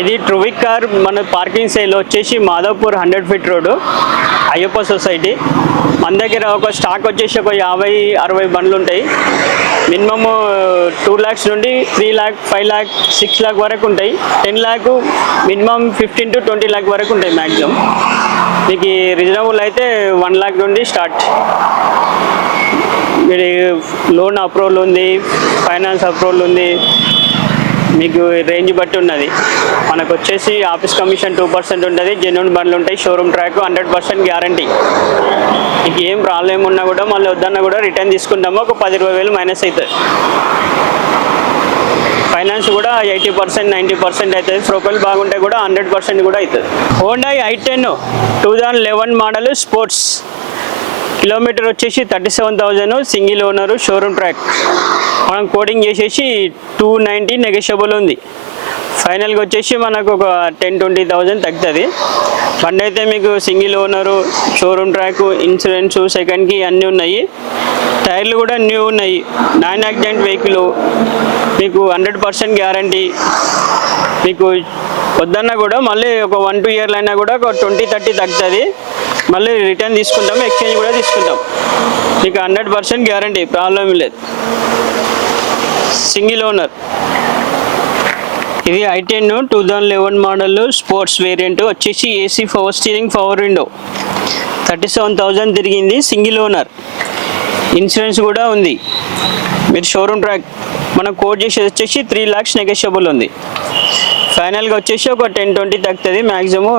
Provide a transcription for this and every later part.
ఇది ట్రూవిక్ కార్ మన పార్కింగ్ సైడ్లో వచ్చేసి Madhavpur 100 feet road Ayyappa society. మన దగ్గర ఒక స్టాక్ వచ్చేసి ఒక 50-60 బండ్లు ఉంటాయి. మినిమమ్ 2 lakhs నుండి 3 lakh 5 lakh 6 lakh వరకు ఉంటాయి. 10 lakh మినిమం 15 to 20 lakh వరకు ఉంటాయి మ్యాక్సిమం. మీకు రీజనబుల్ అయితే 1 lakh నుండి స్టార్ట్. మీరు లోన్ అప్రూవల్ ఉంది, ఫైనాన్స్ అప్రూవల్ ఉంది, మీకు రేంజ్ బట్టి ఉన్నది. మనకు వచ్చేసి ఆఫీస్ కమిషన్ 2% ఉంటుంది, జెన్యూన్ బండ్లు ఉంటాయి, షోరూమ్ ట్రాక్ 100% గ్యారంటీ. మీకు ఏం ప్రాబ్లం ఉన్నా కూడా మళ్ళీ వద్దన్నా కూడా రిటర్న్ తీసుకుంటాము. ఒక 10-20 వేలు మైనస్ అవుతుంది. ఫైనాన్స్ కూడా 80% 90% అవుతుంది. ప్రొఫైల్ బాగుంటే కూడా 100% కూడా అవుతుంది. Honda i10 2011 model sports, kilometre వచ్చేసి 37,000, సింగిల్ ఓనరు, షోరూమ్ ట్రాక్. మనం కోడింగ్ చేసేసి 290 నెగోషియబుల్ ఉంది. ఫైనల్గా వచ్చేసి మనకు ఒక 10-20,000 తగ్గుతుంది. బండి అయితే మీకు single owner, showroom track, insurance సెకండ్కి అన్నీ ఉన్నాయి. టైర్లు కూడా న్యూ ఉన్నాయి. నాన్ యాక్సిడెంట్ వెహికల్, మీకు 100% గ్యారంటీ. మీకు వద్దన్నా కూడా మళ్ళీ ఒక 1-2 years అయినా కూడా ఒక 20-30 తగ్గుతుంది. మళ్ళీ రిటర్న్ తీసుకుంటాము, ఎక్స్చేంజ్ కూడా తీసుకుంటాం. మీకు 100% గ్యారంటీ, ప్రాబ్లం లేదు. Single owner. ఇది i10 2011 మోడల్ స్పోర్ట్స్ వేరియంట్ వచ్చేసి AC, power steering, power window, 37,000 తిరిగింది. సింగిల్ ఓనర్, ఇన్సూరెన్స్ కూడా ఉంది. మీరు షోరూమ్ ట్రాక్ మనం కోడ్ చేసేది వచ్చేసి 3 lakhs నెగోషియబుల్ ఉంది. ఫైనల్గా వచ్చేసి ఒక 10-20 తగ్గుతుంది మ్యాక్సిమం.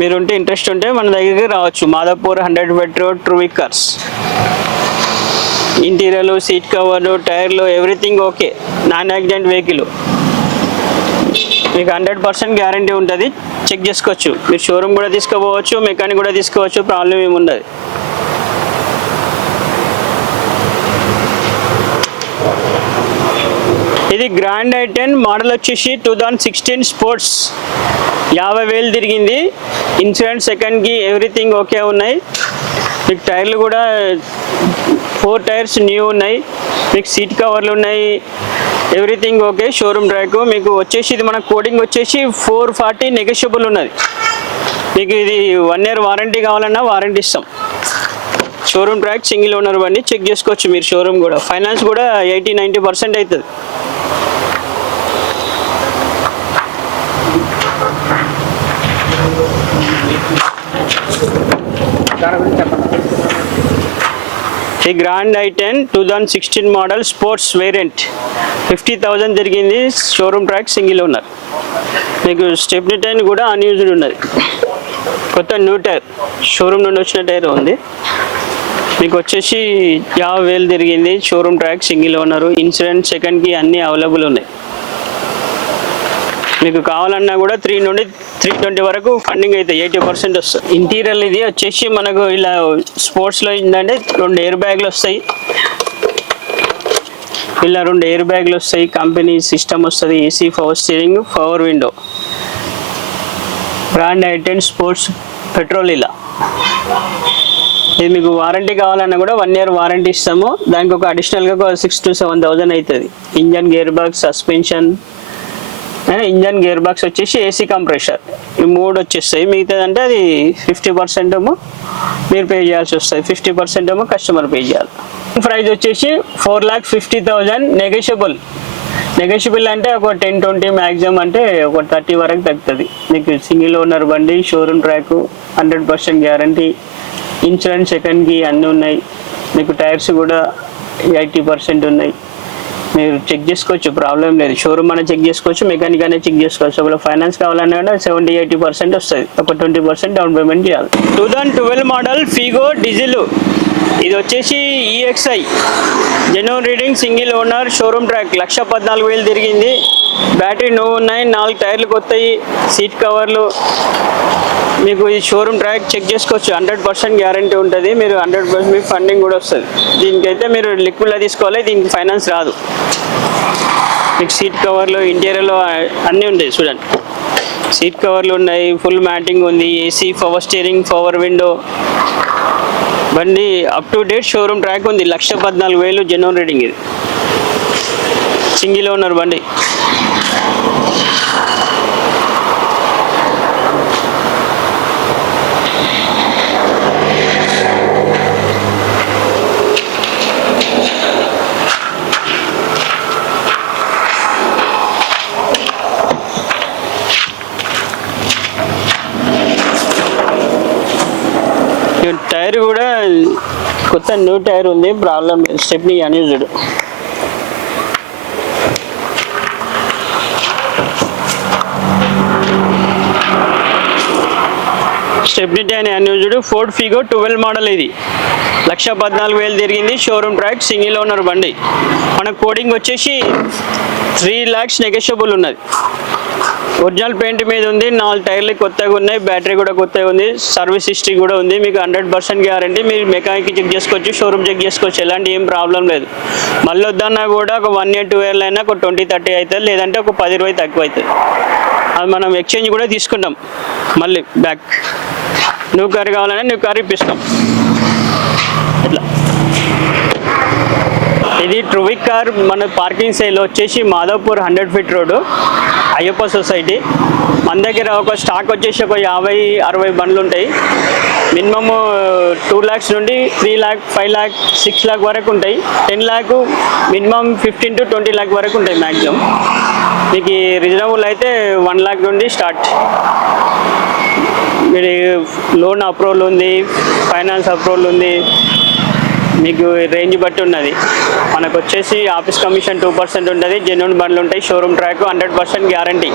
మీరు ఉంటే ఇంట్రెస్ట్ ఉంటే మన దగ్గరికి రావచ్చు. మాధవ్పూర్ 100 ఫీట్ రోడ్, ట్రూవిక్ కార్స్. ఇంటీరియర్లు, సీట్ కవర్లు, టైర్లు everything okay. Non accident vehicle, మీకు 100% గ్యారంటీ ఉంటుంది. చెక్ చేసుకోవచ్చు. మీరు షోరూమ్ కూడా తీసుకోవచ్చు, మెకానిక్ కూడా తీసుకోవచ్చు, ప్రాబ్లం ఏమి ఉండదు. ఇది గ్రాండ్ i10 మోడల్ వచ్చేసి 2016 స్పోర్ట్స్, 50,000 తిరిగింది. ఇన్సూరెన్స్ సెకండ్కి ఎవ్రీథింగ్ ఓకే ఉన్నాయి. మీకు టైర్లు కూడా 4 టైర్స్ న్యూ ఉన్నాయి. మీకు సీట్ కవర్లు ఉన్నాయి, ఎవ్రీథింగ్ ఓకే. షోరూమ్ ట్రాక్ మీకు వచ్చేసి ఇది మన కోడింగ్ వచ్చేసి 440 నెగోషియబుల్ ఉన్నది. మీకు ఇది 1 year వారంటీ కావాలన్నా వారంటీ ఇస్తాం. షోరూమ్ ట్రాక్, సింగిల్ ఓనర్ బండి, చెక్ చేసుకోవచ్చు మీరు. షోరూమ్ కూడా ఫైనాన్స్ కూడా 80-90% అవుతుంది. ఈ grand i10 2016 model sports variant, 50,000 తిరిగింది. Showroom track, single owner. మీకు స్టెప్నీ టైర్ కూడా అన్యూజ్డ్ ఉన్నది. కొత్త న్యూ టైర్, షోరూమ్ నుండి వచ్చిన టైర్ ఉంది. మీకు వచ్చేసి 50,000 తిరిగింది. Showroom track, single owner, insurance సెకండ్కి అన్నీ అవైలబుల్ ఉన్నాయి. మీకు కావాలన్నా కూడా 3 నుండి 320 వరకు ఫండింగ్ అయితే 80% వస్తుంది. ఇంటీరియర్ ఇది వచ్చేసి మనకు ఇలా స్పోర్ట్స్లో ఏంటంటే 2 ఎయిర్ బ్యాగ్లు వస్తాయి. ఇలా 2 ఎయిర్ బ్యాగ్లు వస్తాయి. కంపెనీ సిస్టమ్ వస్తుంది. AC, power steering, power window. Brand i10 sports petrol. ఇలా ఇది మీకు వారంటీ కావాలన్నా కూడా 1 year వారంటీ ఇస్తాము. దానికి ఒక అడిషనల్గా ఒక 6,000-7,000 అవుతుంది. Engine, gear box, suspension, engine, gear box వచ్చేసి ఏసీ, కంప్రెషర్, ఈ 3 వచ్చేస్తాయి. మిగతాదంటే అది 50% మీరు పే చేయాల్సి వస్తుంది, 50% కస్టమర్ పే చేయాలి. ప్రైస్ వచ్చేసి 4,50,000 నెగోషియబుల్. నెగోషియబుల్ అంటే ఒక 10-20 మ్యాక్సిమం అంటే ఒక 30 వరకు తగ్గుతుంది. మీకు సింగిల్ ఓనర్ బండి, షోరూమ్ ట్రాక్, 100% గ్యారంటీ, ఇన్సూరెన్స్ సెకండ్కి అన్నీ ఉన్నాయి. మీకు టైర్స్ కూడా 80% ఉన్నాయి. మీరు చెక్ చేసుకోవచ్చు, ప్రాబ్లం లేదు. షోరూమ్ అనేది చెక్ చేసుకోవచ్చు, మెకానిక్ అనేది చెక్ చేసుకోవచ్చు. ఒకవేళ ఫైనాన్స్ కావాలన్నా కూడా 70-80% వస్తుంది. ఒక 20% డౌన్ పేమెంట్ చేయాలి. 2012 మోడల్ ఫీగో డీజిల్, ఇది వచ్చేసి EXI, genuine reading, single owner, showroom track, 1,14,000 తిరిగింది. బ్యాటరీ నువ్వు ఉన్నాయి, 4 టైర్లు కొత్తవి, సీట్ కవర్లు. మీకు ఈ షోరూమ్ ట్రాక్ చెక్ చేసుకోవచ్చు, 100% గ్యారంటీ ఉంటుంది. మీరు 100% మీకు ఫండింగ్ కూడా వస్తుంది. దీనికైతే మీరు లిక్విడ్లో తీసుకోవాలి, దీనికి ఫైనాన్స్ రాదు. మీకు సీట్ కవర్లు, ఇంటీరియర్లో అన్నీ ఉంటాయి. చూడండి, సీట్ కవర్లు ఉన్నాయి, ఫుల్ మ్యాటింగ్ ఉంది, AC, power steering, power window. బండి up to date showroom track ఉంది. 1,14,000 జెన్యూన్ రీడింగ్. ఇది సింగిల్ ఓనర్ బండి. టైర్ కూడా కొత్త న్యూ టైర్ ఉంది, problem stepney unused. Stepney tyre unused. Ford Figo 12 model, ఇది 1,14,000 తిరిగింది, షోరూమ్ ట్రాక్, సింగిల్ ఓనర్ బండి. మన కోడింగ్ వచ్చేసి 3 lakhs నెగోషియబుల్ ఉన్నది. ఒరిజినల్ పెయింట్ మీద ఉంది, 4 టైర్లు కొత్తగా ఉన్నాయి, బ్యాటరీ కూడా కొత్తగా ఉంది, సర్వీస్ హిస్టరీ కూడా ఉంది. మీకు 100% గ్యారంటీ. మీరు మెకానిక్ చెక్ చేసుకోవచ్చు, షోరూమ్ చెక్ చేసుకోవచ్చు, ఎలాంటి ఏం ప్రాబ్లం లేదు. మళ్ళీ వద్దన్నా కూడా ఒక 1 year 2 year అయినా ఒక 20-30 అవుతుంది, లేదంటే ఒక 10-20 తక్కువ అవుతుంది. అది మనం ఎక్స్చేంజ్ కూడా తీసుకుంటాం, మళ్ళీ బ్యాక్. న్యూ కార్ కావాలన్నా న్యూ కార్ ఇప్పిస్తాం. ఇట్లా ఇది ట్రువిక్ కార్. మన పార్కింగ్ సైడ్లో వచ్చేసి Madhavpur 100 feet road, Ayyappa society. మన దగ్గర ఒక స్టాక్ వచ్చేసి ఒక 50-60 బండ్లు ఉంటాయి. మినిమమ్ 2 lakhs నుండి 3 lakh 5 lakh 6 lakh వరకు ఉంటాయి. 10 lakh మినిమం 15 to 20 lakh వరకు ఉంటాయి మ్యాక్సిమం. మీకు రీజనబుల్ అయితే 1 lakh నుండి స్టార్ట్. మీరు లోన్ అప్రూవల్ ఉంది, ఫైనాన్స్ అప్రూవల్ ఉంది, మీకు రేంజ్ బట్టి ఉన్నది. మనకు వచ్చేసి ఆఫీస్ కమిషన్ 2% ఉంటుంది, జెన్యున్ బండ్లు ఉంటాయి, షోరూమ్ ట్రాక్, 100% గ్యారంటీ.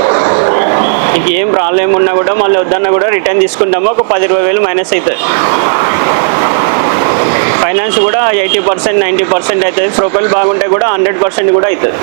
మీకు ఏం ప్రాబ్లం ఉన్నా కూడా మళ్ళీ వద్దన్నా కూడా రిటర్న్ తీసుకుంటాము, ఒక 10-20 మైనస్ అవుతుంది. ఫైనాన్స్ కూడా 80% 90% అవుతుంది. ప్రొఫైల్ బాగుంటే కూడా 100% కూడా అవుతుంది.